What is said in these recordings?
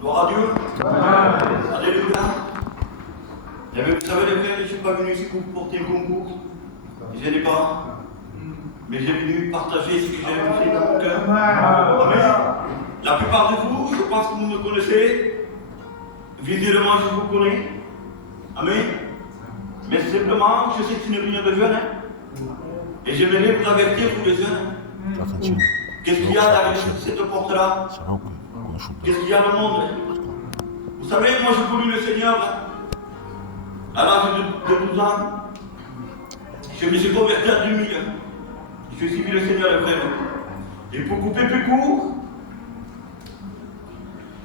Gloire à Dieu. Alléluia. Vous savez les frères, je ne suis pas venu ici pour porter un concours. Je n'ai pas. Mais j'ai venu partager ce que j'ai fait dans mon cœur. Amen. La plupart de vous, je pense que vous me connaissez. Visuellement, je vous connais. Amen. Mais simplement, je sais que c'est une réunion de jeunes. Et j'aimerais vous avertir, vous les jeunes. Qu'est-ce qu'il y a derrière cette porte-là? Qu'est-ce qu'il y a dans le monde? Vous savez, moi j'ai connu le Seigneur à l'âge de 12 ans. Je me suis converti en 2000. Je suis suivi le Seigneur le frère. Et pour couper plus court,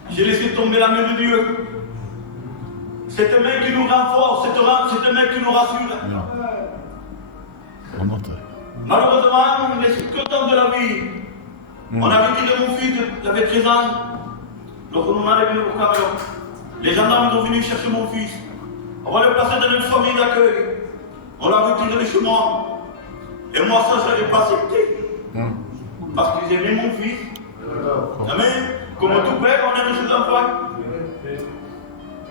j'ai laissé tomber la main de Dieu. Cette main qui nous renforce, cette main qui nous rassure. Malheureusement, on est content de la vie. On avait quitté mon fils, j'avais 13 ans. Donc on allait venir au Cameroun. Les gendarmes sont venus chercher mon fils. On va le placer dans une famille d'accueil. On l'a retiré de chez moi. Et moi, ça, je n'avais pas accepté. Parce qu'ils aimaient mon fils. Amen. Comme tout père, on aime ses enfants.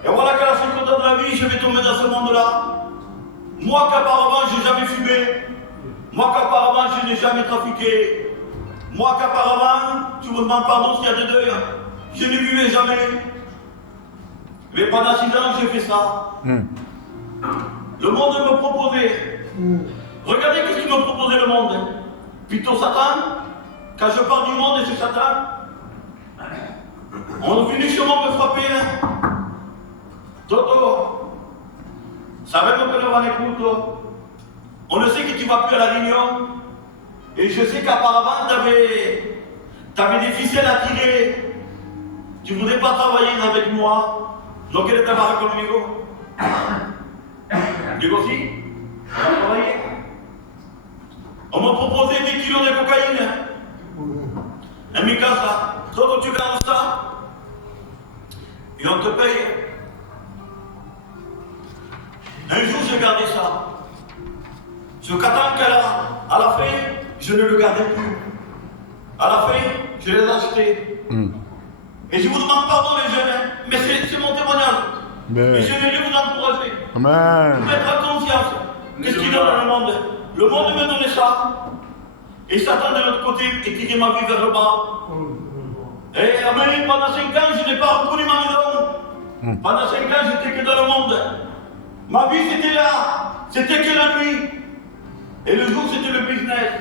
Et voilà qu'à la seconde de la vie, je vais tomber dans ce monde-là. Moi qu'auparavant, je n'ai jamais fumé. Moi qu'auparavant, je n'ai jamais trafiqué. Moi qu'auparavant, tu me demandes pardon s'il y a des deuils. Je ne vivais jamais. Mais pendant 6 ans, j'ai fait ça. Le monde me proposait. Regardez qu'est-ce qu'il me proposait le monde. Plutôt Satan. Quand je parle du monde, c'est Satan. On est venu chez moi me frapper. Toto, savez-vous que nous allons écouter? On le sait que tu ne vas plus à la réunion. Et je sais qu'apparemment, tu avais des ficelles à tirer. Tu ne voulais pas travailler avec moi. Donc, elle était avec conmigo. Digo aussi, on va travailler. On m'a proposé 10 kilos de cocaïne. En mi casa. Toto, tu gardes ça. Et on te paye. Un jour, j'ai gardé ça. Je qu'attends qu'à la fin, je ne le gardais plus. À la fin, je l'ai acheté. Et je vous demande pardon les jeunes, mais c'est mon témoignage. Et je vais vous encourager. Amen. Vous mettre en conscience. Qu'est-ce qu'il donne dans le monde? Le monde me donnait ça. Et Satan de l'autre côté étirait ma vie vers le bas. Et amen, pendant 5 ans, je n'ai pas reconnu ma maison. Pendant 5 ans, j'étais que dans le monde. Ma vie c'était là. C'était que la nuit. Et le jour, c'était le business.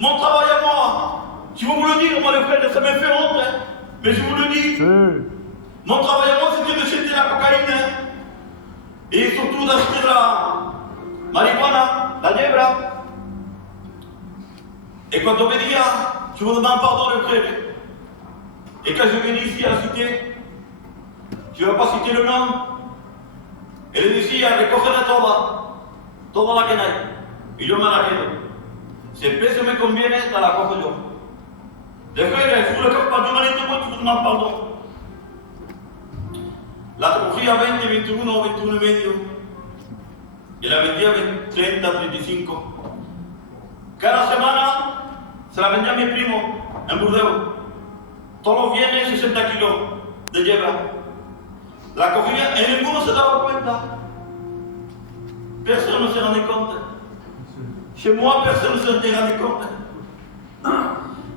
Mon travail à moi. Si vous me le dites, moi, les frères, ça me fait honte. Mais je vous le dis. Mon travail à moi, c'était de jeter la cocaïne. Et surtout d'acheter la marijuana, la débra. Et quand on me dit, tu me demandes pardon, le frère. Et quand je viens ici à la cité, je ne vais pas citer le nom, elle decía, recoge la toda la que hay, y yo me la quedo. Si el precio me conviene, te la cojo yo. Después, el fútbol que para tu marido, pues tú no perdón. La cogía 20, 21, 21 y medio, y la vendía 30, 35. Cada semana se la vendía a mi primo en Burdeos. Todos los viernes 60 kilos de yebra. La cogía y ninguno se daba cuenta. Personne ne se rendait compte. Chez moi, personne ne se rendait compte.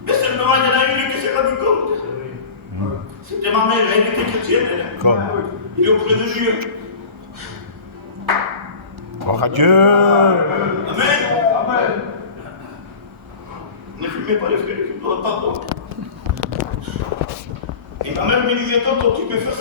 Mais simplement, il y en a une qui s'est rendue compte. C'était ma mère, elle était chrétienne. Il est auprès de Dieu. Gloire à Dieu. Amen. Amen. Ne fumez pas les frères, pardon. Et ma mère me disait, tonton, tu peux faire ça.